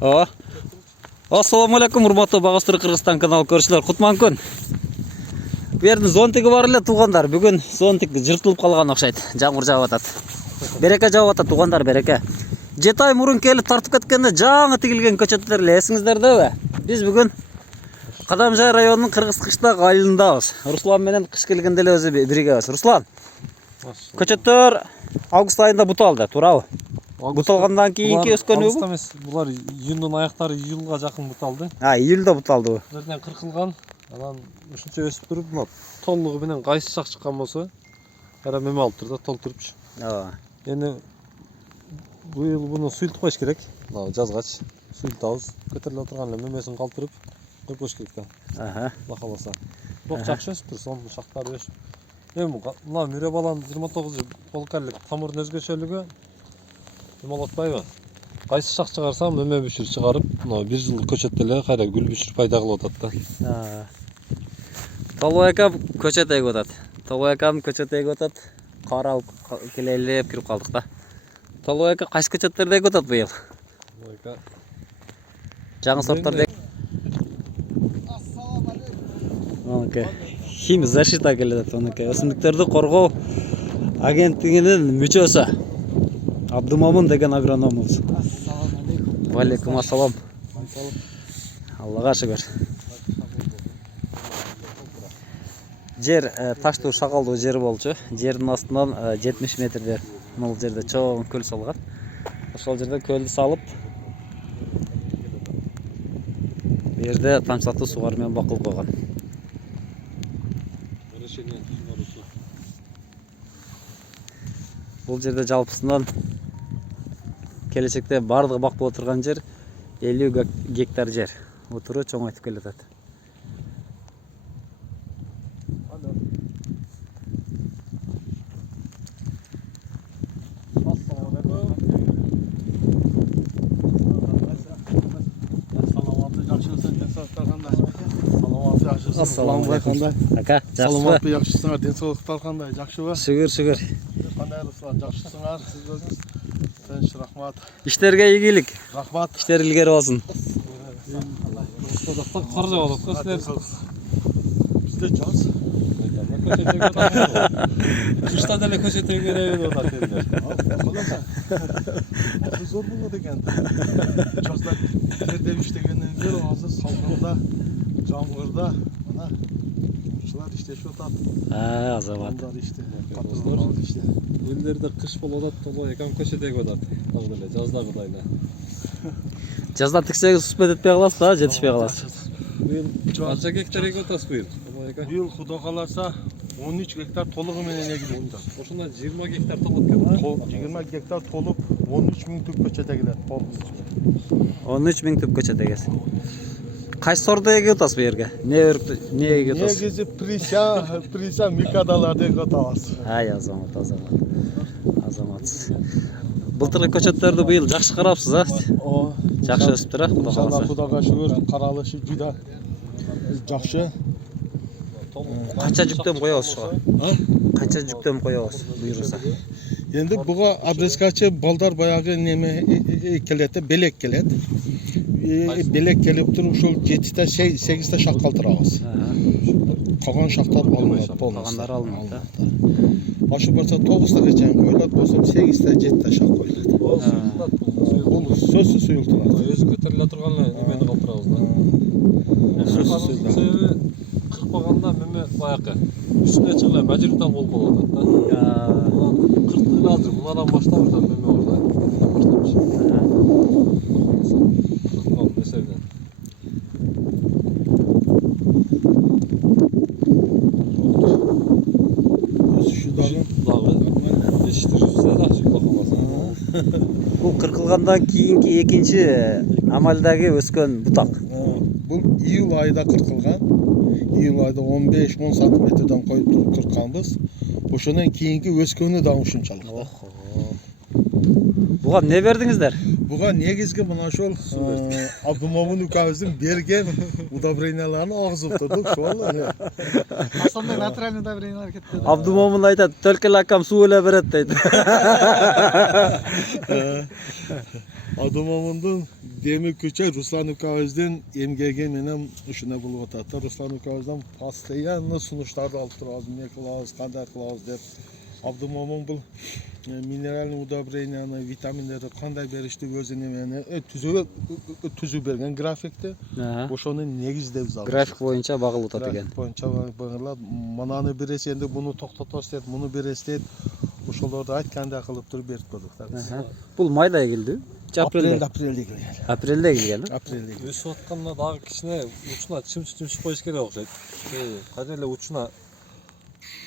Ассаламу алейкум, урматтуу Багастыры Кыргызстан каналы көрүүчүлөр, кутман күн. Бу жердин зонтиги бар эле туугандар. Бүгүн зонтик жыртылып калган окшойт. Жамгыр жаап атат. Береке жаап атат туугандар, береке. 7 ай мурун келип тартып кеткенде жаңы тигилген көчөттөр эле эсиңиздердеби? Биз бүгүн Кадамжай районунун Кыргыз кыштак айылындабыз. Руслан менен кыш келгенде эле өзү биригебиз. Руслан, көчөттөр август айында буталды, туурабы? Буталгандан кийинки өскөнү бу? Эмес, булар июндун аяктары июлга жакын буталды. Июлда буталды бу. Жерден кыркылган, анан ушунча өсүп туруп, мына толугу менен кайсы шак чыккан болсо, кара меме алып тур да, толтурупчу. Эми быйыл буну суйлтуп коюш керек. Мына жазгач суйлтабыз. Көтөрүлө турган эле мемесин калтырып коюп коюш керек да. Алла кааласа. Бок жакшы өсүп тур, сонун шактары өсүп. Эми мына мүрө баланын 29 полкалык тамырдын өзгөчөлүгү эме атпайбы? Кайсы шак чыгарсам меме бүшүр чыгарып, мына 1 жылдык көчөттө эле кайра гүл бүшүр пайда кылып атат да. Толбой акам көчөт эгип атат. Толбой акам көчөт эгип атат. Кар алып келелеп кирип калдык да. Толбой ака кайсы көчөттөрдү эгип атат быйыл? Жаңы сорттарды. Ассаламу алейкум. Оке. Хим защита келет оноке. Өсүмдүктөрдү коргоо агенттигинин мүчөсү. Абдумамун деген агрономубуз. Ассаламу алейкум. Ва алейкум ассалам. Аллага шүгүр. Жер таштуу шагалдуу жер болчу. Жердин астынан 70 метрде бул жерде чоң көл салган. Ошол жерде көлдү салып, бу жерде тамчылатуу суугар менен бакылып койгон. Бул жерде жалпысынан келечекте бардыгы бак боло турган жер 50 гектар жер. Отуру чоңойтуп келатат. Ассаламу алейкум. Ака, Саламатты, жакшысыңар, денсаулыктар кандай? Жакшыбы? Шүгүр. Кандай Руслан, жакшысыңар? Сиз өзүңүз? Тынч, рахмат. Иштерге ийгилик. Рахмат. Иштер илгери болсун. Содакта кар жаап атат да. Бизде жаз. Кышта деле көчөт эгеребиз атат элдер. Зор болот экен. Жазда жерде иштегенден кийин азыр салкында, жамгырда мына ушулар иштешип атат. Азамат. Алар иште, катыштар иште. Элдерде кыш болуп атат, толой экам көчөт эгип атат. Ал деле жаздагыдай эле. Жазда тиксеңиз успет этпей каласыз да, жетишпей каласыз. Быйыл канча гектар эгип атасыз быйыл? Быйыл Кудай кааласа 13 гектар толугу менен эгилет. Ошондо 20 гектар толот экен. 20 гектар толуп 13 миң түп көчөт эгилет. 13 миң түп көчөт эгесиз. Кайсы сорду эгип атасыз бу жерге? Не эгип атасыз? Негизи приса микадаларды эгип атабыз. Азамат. Былтыркы көчөттөрдү быйыл жакшы карапсыз, а? Жакшы өсүптүр, Кудай кааласа. Кудайга шүгүр, каралышы жуда жакшы. Канча жүктөм коебуз ушуга? Канча жүктөм коебуз буйруса? Енді буга обрезкачы балдар баягы неме келет, белек келет. Белек келип туруп ушул 7-те 8-те шак калтырабыз. Калган шактар алынат, Калгандары алынат да. Ашы барса 9-та чейин коюлат, болсо 8-те 7-те шак коюлат. Бул сөзсүз суюлтулат. Өзү көтөрүлө турган эле немени калтырабыз да. Себеби кырпаганда меме баягы үстүнө чыгып мажоритал болуп калат да. Кыртыгы азыр мындан баштап да меме бар да. Баштапчы. Кыртыгал эсебинен. Өсүшү дагы Жетиштирүүсү да Кудай кааласа. Бул кыркылгандан кийинки экинчи амалдагы өскөн бутак. Бул июль айында кыркылган. Июль айында 15-10 сантиметрден коюп туруп кыркканбыз. Ошондон кийинки өскөнү да ушунчалык. Буга эмне бердиңиздер? Буга негизги мына ошол Абдумамун укабыздын берген удобренияларын агызып турдук, ошол эле. Основной натуральный удобрениялар кетти. Абдумамун айтат, "Төлкел акам суу эле берет" дейт. Абдумамундун Demi köçe Ruslan Ukaviz'den emgege menem uşuna bulup atattı. Ruslan Ukaviz'den pastayanlı sunuşlarda alıp durağız. Ne kılağız, kadar kılağız deyip. Abdumamın bu mineralni udobreniyani, vitaminleri qanday berishdi o'zini meni tuzib bergan grafikda. O'shani negizda biz olamiz. Grafik boyunca bag'ilib o'tadi ekan. Grafik boyuncha bag'ilab, manani beresiz endi buni to'xtatasiz deb, buni beresiz deb o'shalarda aytganday qilib turib berib qo'ydik. Бұл майда егildi. Aprelda kelgan. Aprelda егilgan. Aprelda. Өсіп жатқанда дағы кішкене ұшына чымшып қойыш керек ұқсайды. Қадерлі ұшына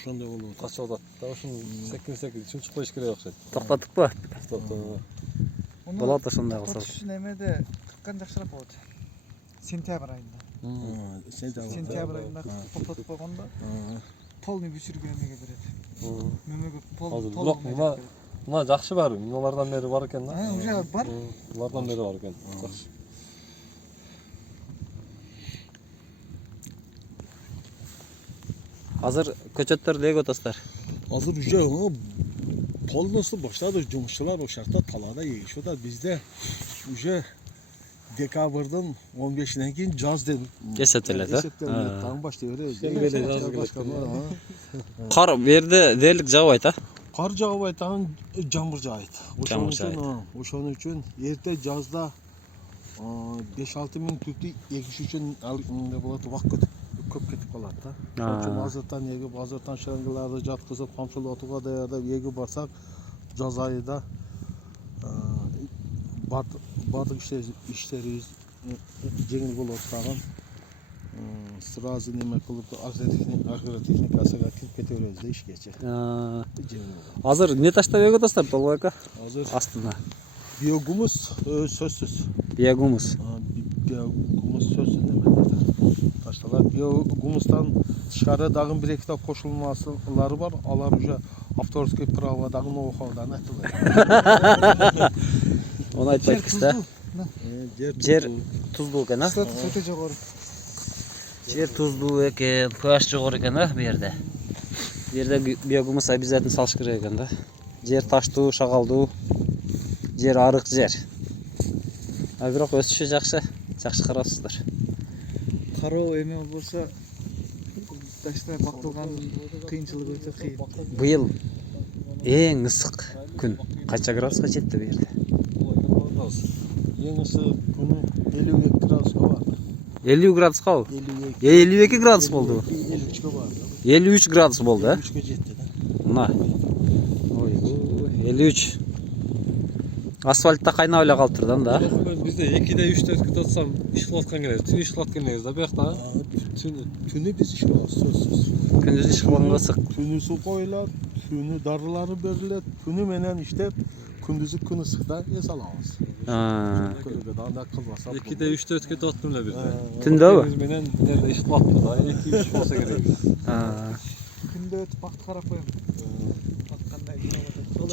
Shunday bo'ladi. қашып жатады. Даусын секін чымшып қойыш керек ұқсайды. Тоқтаттық па? Болады сондай қылса. Тоқтатыш немеде қырықтан жақсырақ болады. Сентябрь айында. Сентябрь айында тоқтатып қойғанда полный бүсіргенеге береді. Мөмеге Бірақ мына жақсы бар. Мыналардан бері бар екен да. Уже бар. Мыналардан бері бар екен. Жақсы. Hazır köçötler deg otasыздар. Hazır уже polnosu başladı. Жұмысшылар o şartta talada yeyişiyorlar. Bizde уже dekabrdan 15'inden keyin jaz dedi. Есептеледі. Таң başlıyor. Қар берді дерлік жауып айта. Qar jağıp aytağın jamg'ir jağıydı. O'shaning uchun erta jazda 5-6 ming tukni ekish uchun nima bo'ladi, vaqt ko'p ketib qoladi da. O'sha hozirdan egib, hozirdan shiranglarni jatqizib, qamchilatuvga tayyorlab egib borsak, jaz oyida barliq ishlaringiz yengil bo'lib tag'in sразу nima qilib agrotexnikasiga kirib ketaveramiz ishgacha. Hazır ne taştab eg otasыздар толгойка? Hozir Астына. biogumus so'zsiz. Биогумус. Biogumus so'zsiz nimadir? Taştalar biogumusdan tashqari dag'in bir ikkita qo'shilmalari bor. Ular уже авторский праводагы ноу-хаудан aytiladi. Оны айтпай кетсіз. Жер тұздуу экен, а? Статус өте жоғары. Жер тұздуу экен, pH жогору экен, а, бу жерде. Бу жерде биогумус обязательно салыш керек экен да. Жер таштуу, шагалдуу. Жер арык жер. А бирок өсүшү жакшы карапсыздар. Қарау эме болса таштай бактылган кыйынчылык өтө кыйын. Быйыл эң ысык күн канча градуска жетти бу жерде? Ең ысык күні 52 градусқа барды. 50 градусқа ол? 52 градус болды. 53-ке барды. 53 градус болды, а? 53-ке жетті да. Мына. Ой, 53. Асфальтта кайнап эле калып турду да. Bizde 2'de 3'te tutsam iş kılatkan geliriz. Tüm iş kılatkan geliriz da. Bırak da. Түні біз іш қыламыз, сөзсіз. Күндүз иш кылганда ысык. Түні су қойылады, түні дарылары беріледі, түні менен іштеп, күндүзі күн ысықта ес аламыз. Күлігі дағында қылбаса. 2'de 3'te ötke tuttum da bizde. Түндө бу? Biz menen nerede iş kılattı da. 2-3 olsa gerek. Күндө өтүп бакыт карап коем.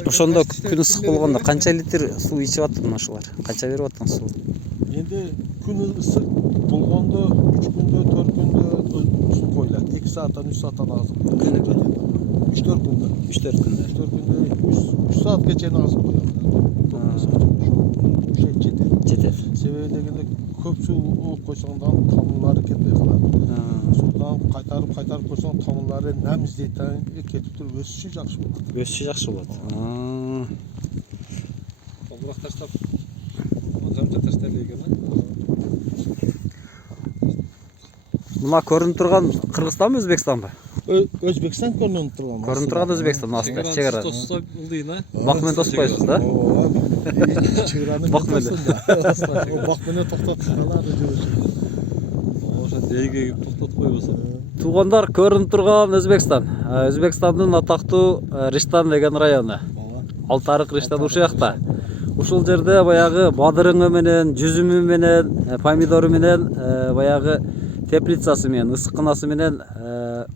Ошондо күн ысык болгондо канча литр суу ичип аттын ошолар? Канча берип аттың суу? Енді күн ысық болғанда 3 күндө, 4 күндө су қойылады. 2 сааттан 3 сааттан азып қойылады. Күнүгө? 3-4 күндө. 3-4 күндө. 3 саатқа чейин азып қойылады. Жетет. Себеби дегенде көп су койсоңдан тамырлары кетпей калат. Судан кайтарып койсоң тамырлары нам издейтен кетип туруп өсүшү жакшы болот. Өсүшү жакшы болот. Toprak taşlap. Jamca taşlar eкен. Мына көрүнүп турган Кыргызстанбы, Өзбекстанбы? Өзбекстан көрүнүп турган. Көрүнүп турган Өзбекстан астында чегара. Тосса ылдыйна. Бак менен тосуп коесуз да? Чегараны Бак менен. Бак менен токтотуп калады жүрүшү. Ошо дейге токтотуп койбосо. Туугандар, көрүнүп турган Өзбекстан. Өзбекстандын атактуу Риштан деген району. Алтарык Риштан ушул жакта. Ушул жерде баягы бадырыңы менен, жүзүмү менен, помидору менен, баягы теплицасы менен, ысыкканасы менен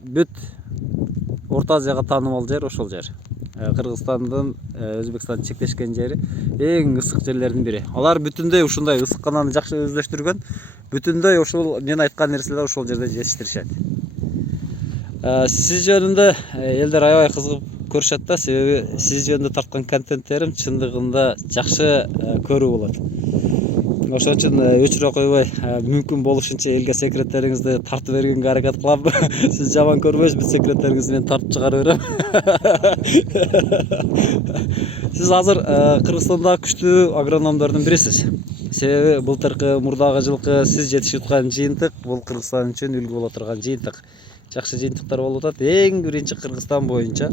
бүт Орто Азияга таанымал жер ошол жер. Кыргызстандын Өзбекстан чектешкен жери эң ысык жерлердин бири. Алар бүтүндөй ушундай ысыккананы жакшы өздөштүргөн, бүтүндөй ошол мен айткан нерселер ошол жерде жетиштиришет. Сиз жөнүндө элдер аябай кызыгып көрүшөт да, себеби сиз жөнүндө тарткан контенттерим чындыгында жакшы көрүү болот. Ошон үчүн өчүрө койбой, мүмкүн болушунча элге секреттериңизди тартып бергенге аракет кылам. Сиз жаман көрбөйсүз, бүт секреттериңизди мен тартып чыгарып берем. Сиз азыр Кыргызстандагы күчтүү агрономдордун бирисиз. Себеби былтыркы мурдагы жылкы сиз жетишип аткан жыйынтык бул Кыргызстан үчүн үлгү боло турган жыйынтык. Жакшы жыйынтыктар болуп атат. Эң биринчи Кыргызстан боюнча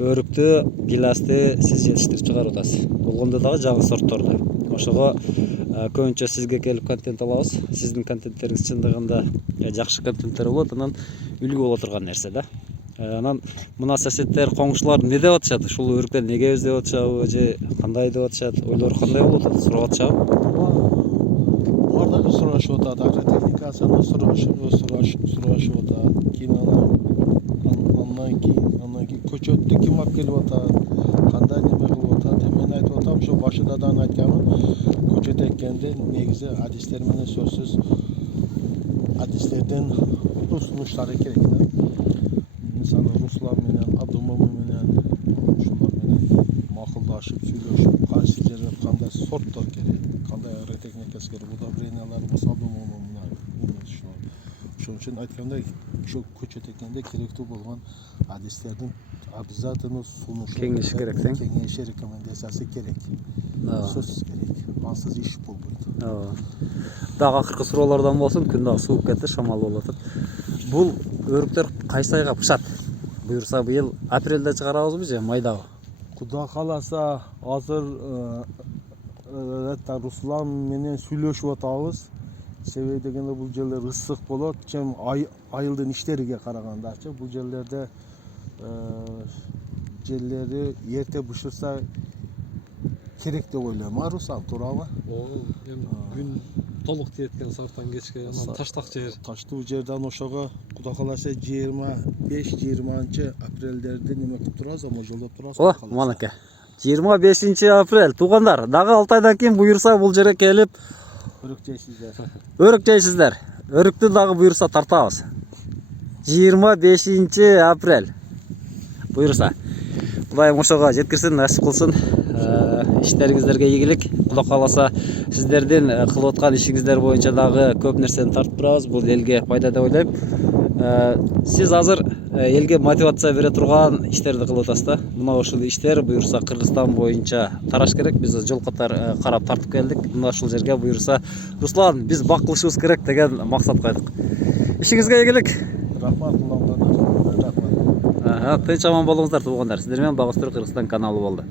өрүктү, гиласты сиз жетиштирип чыгарып атасыз. Болгондо дагы жаңы сортторду. Ошого көбүнчө сизге келип контент алабыз. Сиздин контенттериңиз чындыгында жакшы контенттер болот, анан үлгү боло турган нерсе да. Анан мына соседтер, коңшулар эмне деп атышат? Ушул өрүктөн неге өз деп атышабы же кандай деп атышат? Ойлору кандай болуп атат? Сурап атышабы? Булар дагы сурашып атат, агротехникасына сурашып атат. Кийин андан кийин көчөттү ким алып келип атат, кандай неме кылып атат. Мен айтып атам, ошо башында да айтканмын, көчөт эккенде негизи адистер менен сөзсүз адистерден сунуштары керек да. Мисалы Руслан менен, Адымов менен ушулар менен макулдашып, сүйлөшүп, кайсы жерге кандай сорттор керек, кандай агротехникасы керек, удобрениялар болсо Адымов мына ошон үчүн айткандай, ошо көчөт эккенде керектүү болгон адистердин обязательно сунушу, Кеңеши керек, тең. Кеңеши, рекомендациясы керек. Сөзсүз керек. Ансыз иш болбойт. Дагы акыркы суроолордон болсун, күн дагы сууп кетти, шамал болуп атат. Бул өрүктөр кайсы айга пышат? Буюрса быйыл апрелде чыгарабызбы же майдабы? Куда кааласа азыр Руслан менен сүйлөшүп атабыз. Себеби дегенде бул жерлер ысык болот, чем айылдын иштериге карагандачы. Бул жерлерде жерлери эрте бышырса керек деп ойлойм. Руслан, туурабы? Эми күн толук тиеткен сарттан кечке анан таштак жер. Таштуу жерден ошого куда кааласа 25-20 апрелдерде неме кылып турабыз, ама жолдоп турабыз. О, манеке. 25 апрель. Туугандар, дагы 6 айдан кийин буюрса бул жерге келип өрүк жейсиздер. өрүк жейсиздер. Өрүктү дагы буюрса тартабыз. 25 апрель. Буюрса. Кудайым ошого жеткирсин, насип кылсын. Иштериңиздерге ийгилик. Куда кааласа сиздердин кылып аткан ишиңиздер боюнча дагы көп нерсени тартып турабыз. Бул элге пайда деп ойлойм. Сиз азыр элге мотивация бере турган иштерди кылып атасыз да. Мына ушул иштер буюрса Кыргызстан боюнча тараш керек. Биз жол катар карап тартып келдик. Мына ушул жерге буюрса Руслан, биз бак кылышыбыз керек деген максат койдук. Ишиңизге ийгилик. Рахмат, Рахмат. Тынч аман болуңуздар туугандар. Сиздер менен Багыстыр Кыргызстан каналы болду.